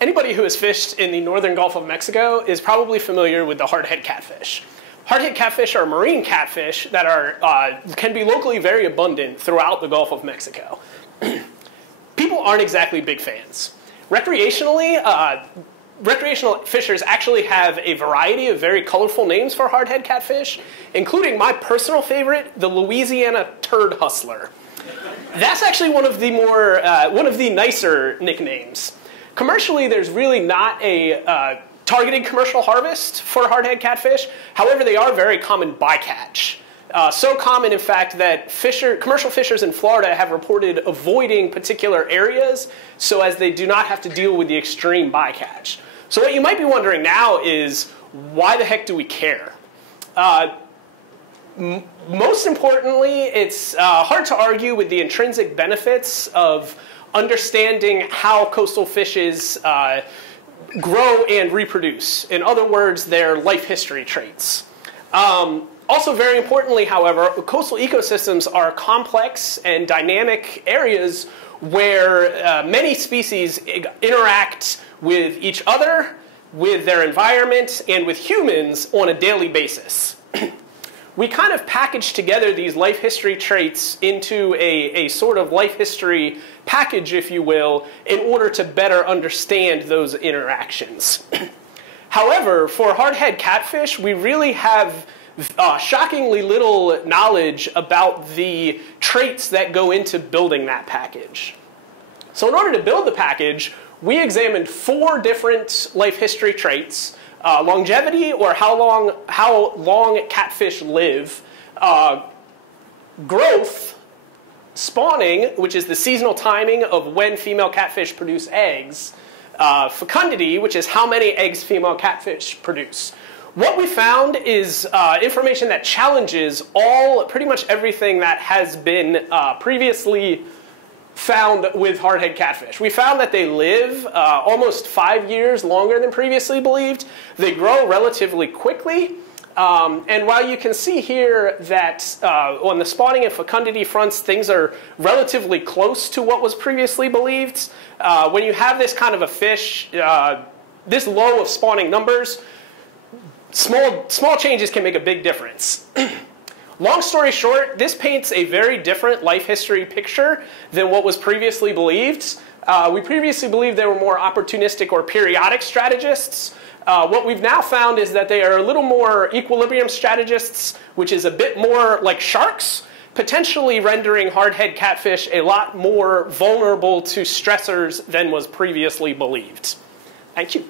Anybody who has fished in the northern Gulf of Mexico is probably familiar with the hardhead catfish. Hardhead catfish are marine catfish that can be locally very abundant throughout the Gulf of Mexico. People aren't exactly big fans. Recreationally, recreational fishers actually have a variety of very colorful names for hardhead catfish, including my personal favorite, the Louisiana turd hustler. That's actually one of the nicer nicknames. Commercially, there's really not a targeted commercial harvest for hardhead catfish. However, they are very common bycatch. So common, in fact, that commercial fishers in Florida have reported avoiding particular areas so as they do not have to deal with the extreme bycatch. So what you might be wondering now is, why the heck do we care? Most importantly, it's hard to argue with the intrinsic benefits of understanding how coastal fishes grow and reproduce. In other words, their life history traits. Also, very importantly, however, coastal ecosystems are complex and dynamic areas where many species interact with each other, with their environment, and with humans on a daily basis. We kind of package together these life history traits into a sort of life history package, if you will, in order to better understand those interactions. However, for hardhead catfish, we really have shockingly little knowledge about the traits that go into building that package. So in order to build the package, we examined 4 different life history traits: longevity, or how long catfish live, growth, spawning, which is the seasonal timing of when female catfish produce eggs, fecundity, which is how many eggs female catfish produce. What we found is information that challenges pretty much everything that has been previously found with hardhead catfish. We found that they live almost 5 years longer than previously believed. They grow relatively quickly. And while you can see here that on the spawning and fecundity fronts, things are relatively close to what was previously believed, when you have this kind of a fish, this low of spawning numbers, small changes can make a big difference. Long story short, this paints a very different life history picture than what was previously believed. We previously believed they were more opportunistic or periodic strategists. What we've now found is that they are a little more equilibrium strategists, which is a bit more like sharks, potentially rendering hardhead catfish a lot more vulnerable to stressors than was previously believed. Thank you.